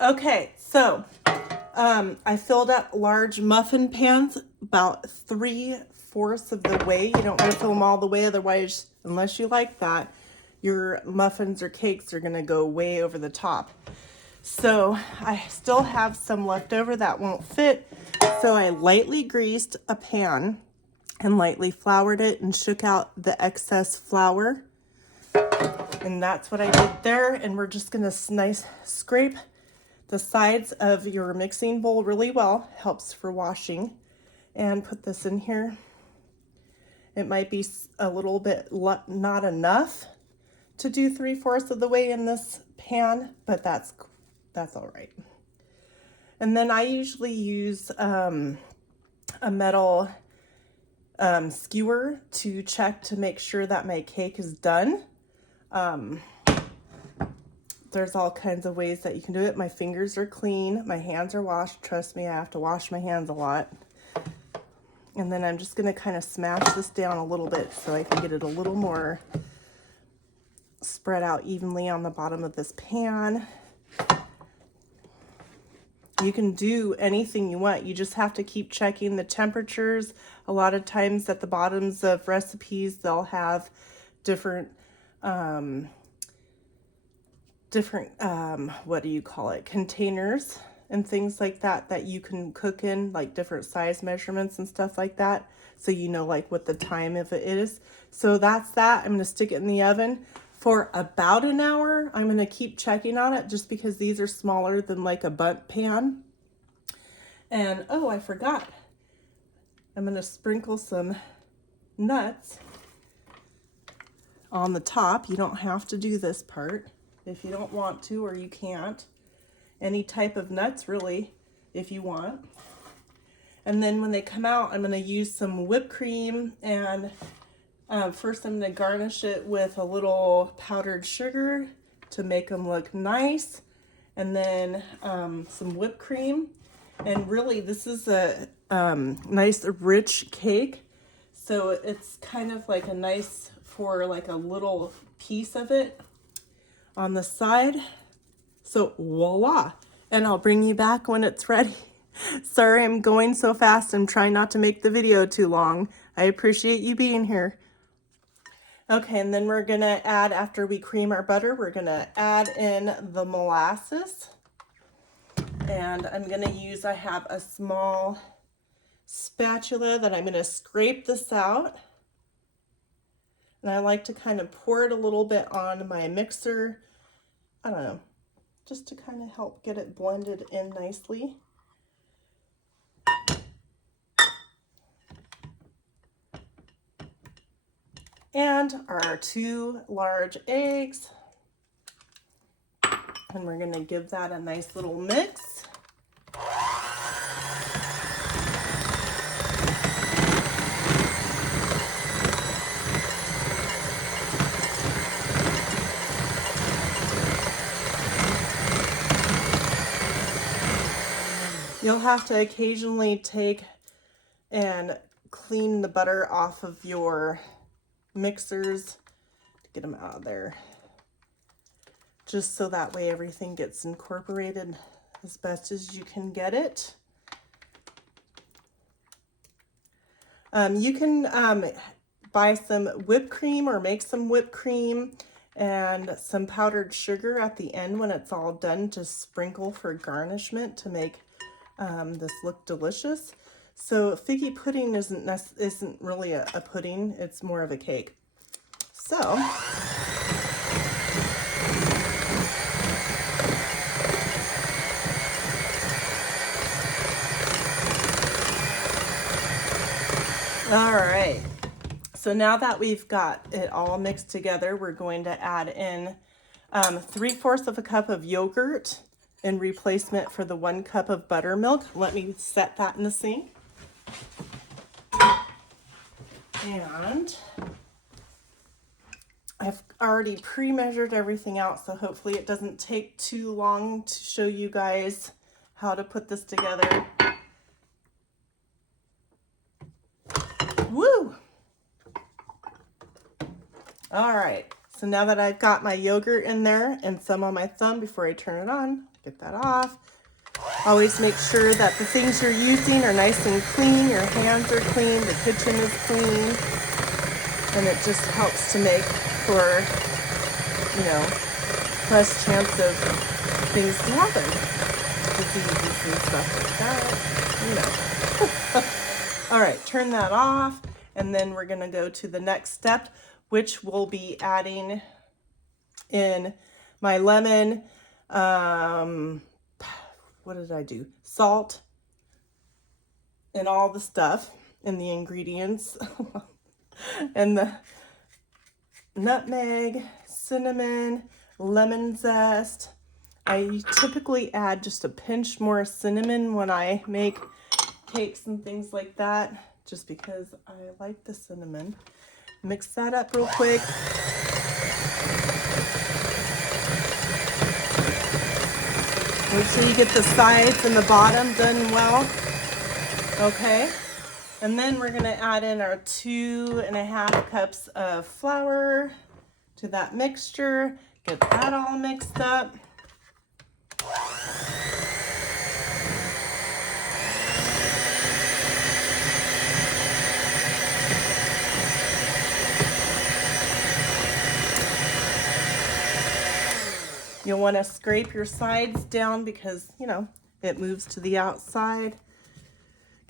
Okay, so I filled up large muffin pans about 3/4 of the way. You don't want to fill them all the way, otherwise, unless you like that, your muffins or cakes are going to go way over the top. So I still have some left over that won't fit. So I lightly greased a pan and lightly floured it and shook out the excess flour. And that's what I did there. And we're just going to scrape the sides of your mixing bowl really well. Helps for washing. And put this in here. It might be a little bit not enough to do 3/4 of the way in this pan, but that's all right. And then I usually use a metal skewer to check to make sure that my cake is done. There's all kinds of ways that you can do it. My fingers are clean. My hands are washed. Trust me, I have to wash my hands a lot. And then I'm just going to kind of smash this down a little bit so I can get it a little more spread out evenly on the bottom of this pan. You can do anything you want. You just have to keep checking the temperatures. A lot of times at the bottoms of recipes, they'll have different what do you call it, containers and things like that you can cook in, like different size measurements and stuff like that, so you know like what the time of it is. So that's that. I'm going to stick it in the oven for about an hour. I'm going to keep checking on it just because these are smaller than like a bundt pan. And oh, I forgot, I'm going to sprinkle some nuts on the top. You don't have to do this part if you don't want to, or you can't. Any type of nuts really, if you want. And then when they come out, I'm going to use some whipped cream, and first I'm going to garnish it with a little powdered sugar to make them look nice, and then some whipped cream. And really, this is a nice rich cake, so it's kind of like a nice for like a little piece of it on the side. So voila, and I'll bring you back when it's ready. Sorry I'm going so fast. I'm trying not to make the video too long. I appreciate you being here. Okay, and then we're gonna add, after we cream our butter, we're gonna add in the molasses. And I'm gonna use, I have a small spatula that I'm gonna scrape this out. And I like to kind of pour it a little bit on my mixer. I don't know, just to kind of help get it blended in nicely. And our 2 large eggs. And we're gonna give that a nice little mix. You'll have to occasionally take and clean the butter off of your mixers to get them out of there, just so that way everything gets incorporated as best as you can get it. You can buy some whipped cream or make some whipped cream and some powdered sugar at the end when it's all done to sprinkle for garnishment to make this look delicious. So figgy pudding isn't really a pudding, it's more of a cake. So all right, so now that we've got it all mixed together, we're going to add in 3/4 of a cup of yogurt in replacement for the 1 cup of buttermilk. Let me set that in the sink. And I've already pre-measured everything out, so hopefully it doesn't take too long to show you guys how to put this together. Woo! All right, so now that I've got my yogurt in there and some on my thumb before I turn it on, Get that off. Always make sure that the things you're using are nice and clean, your hands are clean, the kitchen is clean, and it just helps to make for, you know, less chance of things to happen, diseases and stuff like that, you know. All right, turn that off, and then we're gonna go to the next step, which will be adding in my lemon, what did I do? Salt and all the stuff and the ingredients and the nutmeg, cinnamon, lemon zest. I typically add just a pinch more cinnamon when I make cakes and things like that, just because I like the cinnamon. Mix that up real quick. Make sure you get the sides and the bottom done well. Okay. And then we're gonna add in our 2.5 cups of flour to that mixture. Get that all mixed up. You'll want to scrape your sides down because, you know, it moves to the outside.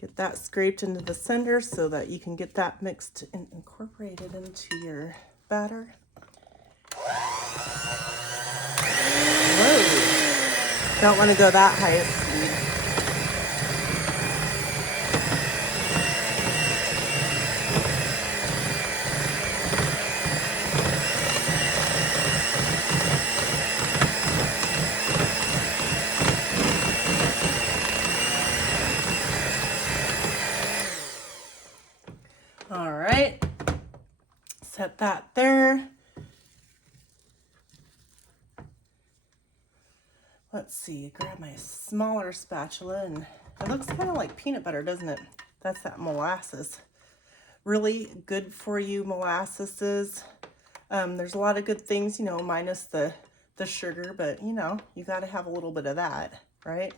Get that scraped into the center so that you can get that mixed and incorporated into your batter. Whoa. Don't want to go that high of speed. All right, set that there. Let's see, grab my smaller spatula, and it looks kind of like peanut butter, doesn't it? That's that molasses. Really good for you, molasses is. There's a lot of good things, you know, minus the sugar, but you know, you got to have a little bit of that, right?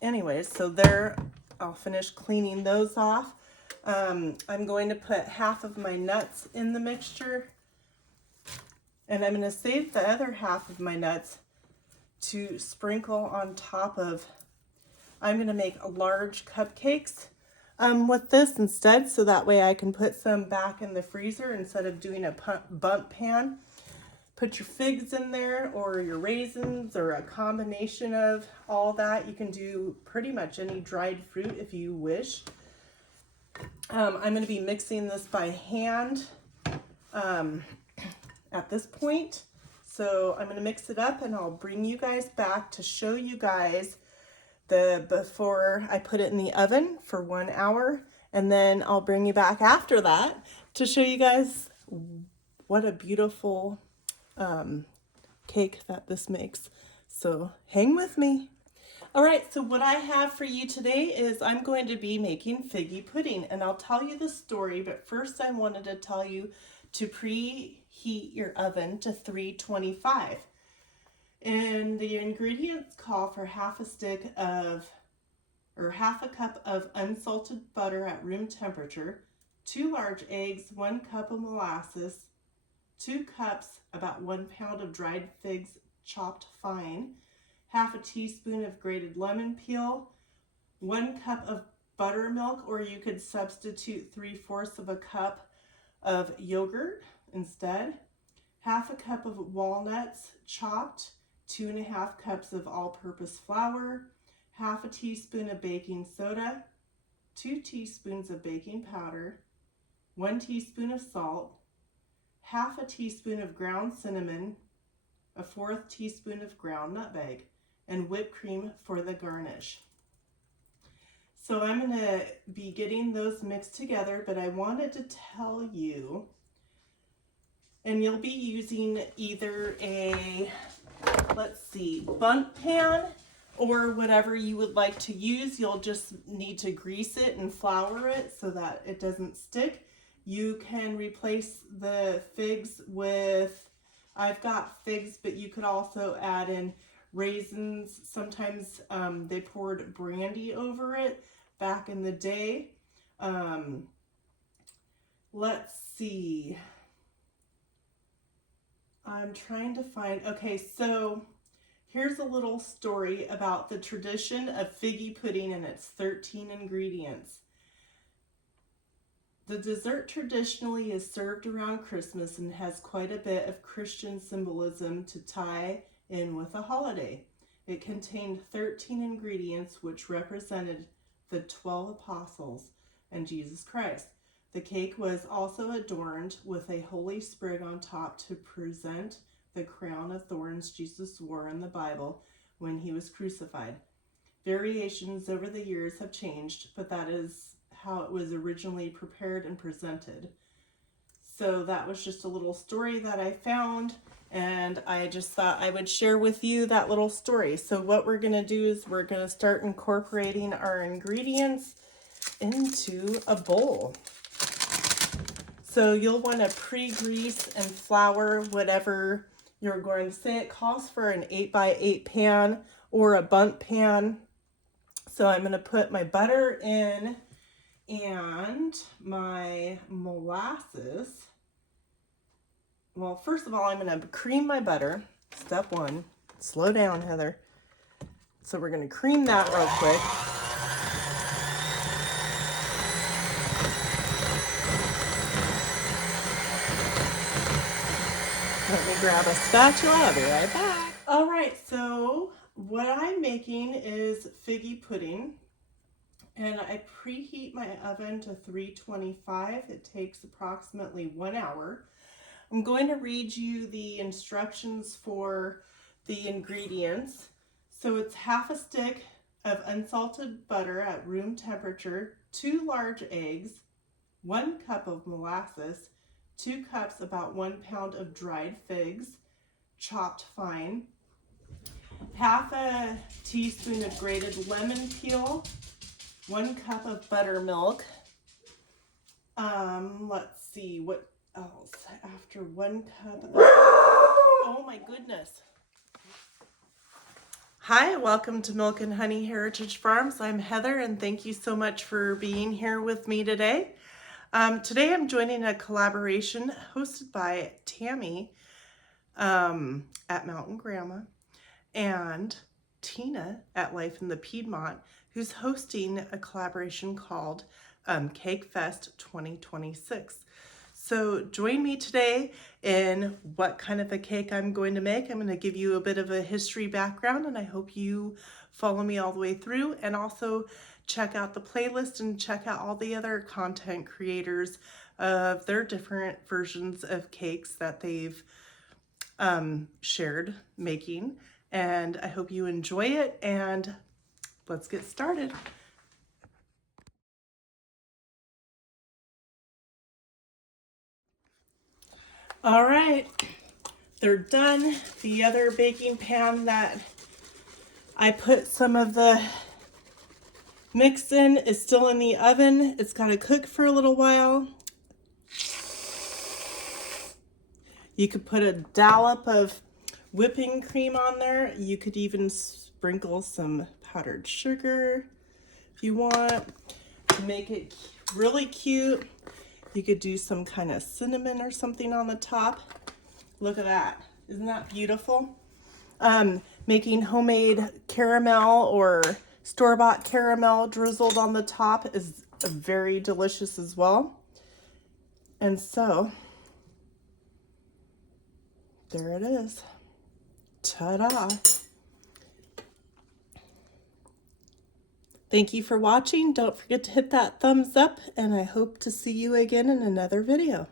Anyways, so there, I'll finish cleaning those off. I'm going to put half of my nuts in the mixture, and I'm going to save the other half of my nuts to sprinkle on top of. I'm going to make large cupcakes with this instead, so that way I can put some back in the freezer instead of doing a bump pan. Put your figs in there, or your raisins, or a combination of all that. You can do pretty much any dried fruit if you wish. I'm going to be mixing this by hand at this point. So I'm going to mix it up, and I'll bring you guys back to show you guys before I put it in the oven for 1 hour. And then I'll bring you back after that to show you guys what a beautiful cake that this makes. So hang with me. All right, so what I have for you today is I'm going to be making figgy pudding, and I'll tell you the story, but first I wanted to tell you to preheat your oven to 325. And the ingredients call for half a cup of unsalted butter at room temperature, 2 large eggs, 1 cup of molasses, 2 cups, about 1 pound of dried figs chopped fine, half a teaspoon of grated lemon peel, 1 cup of buttermilk, or you could substitute 3/4 of a cup of yogurt instead, half a cup of walnuts chopped, 2.5 cups of all-purpose flour, half a teaspoon of baking soda, 2 teaspoons of baking powder, 1 teaspoon of salt, half a teaspoon of ground cinnamon, a 1/4 teaspoon of ground nutmeg, and whipped cream for the garnish. So I'm going to be getting those mixed together, but I wanted to tell you, and you'll be using either a, let's see, bundt pan or whatever you would like to use. You'll just need to grease it and flour it so that it doesn't stick. You can replace the figs with, I've got figs, but you could also add in raisins. Sometimes they poured brandy over it back in the day. Let's see. I'm trying to find, okay, so here's a little story about the tradition of figgy pudding and its 13 ingredients. The dessert traditionally is served around Christmas and has quite a bit of Christian symbolism to tie in with the holiday. It contained 13 ingredients which represented the 12 apostles and Jesus Christ. The cake was also adorned with a holy sprig on top to present the crown of thorns Jesus wore in the Bible when he was crucified. Variations over the years have changed, but that is how it was originally prepared and presented. So that was just a little story that I found, and I just thought I would share with you that little story. So what we're going to do is we're going to start incorporating our ingredients into a bowl. So you'll want to pre-grease and flour whatever you're going to say. It calls for an 8x8 pan or a bundt pan. So I'm going to put my butter in and my molasses. Well, first of all, I'm going to cream my butter. Step one. Slow down, Heather. So we're going to cream that real quick. Let me grab a spatula. I'll be right back. All right, so what I'm making is figgy pudding, and I preheat my oven to 325. It takes approximately 1 hour. I'm going to read you the instructions for the ingredients. So it's half a stick of unsalted butter at room temperature, 2 large eggs, 1 cup of molasses, 2 cups, about 1 pound of dried figs, chopped fine, half a teaspoon of grated lemon peel, 1 cup of buttermilk. Let's see what else. After 1 cup of, oh my goodness. Hi, welcome to Milk and Honey Heritage Farms. I'm Heather, and thank you so much for being here with me today. Today I'm joining a collaboration hosted by Tammy at MTN Grandma and Tina at Life in the Piedmont, who's hosting a collaboration called Cakefest 2026. So join me today in what kind of a cake I'm going to make. I'm going to give you a bit of a history background, and I hope you follow me all the way through, and also check out the playlist and check out all the other content creators of their different versions of cakes that they've shared making. And I hope you enjoy it, and let's get started. All right, they're done. The other baking pan that I put some of the mix in is still in the oven. It's got to cook for a little while. You could put a dollop of whipping cream on there. You could even sprinkle some powdered sugar if you want to make it really cute. You could do some kind of cinnamon or something on the top. Look at that. Isn't that beautiful? Making homemade caramel or store-bought caramel drizzled on the top is very delicious as well. And so, there it is. Ta-da! Thank you for watching. Don't forget to hit that thumbs up, and I hope to see you again in another video.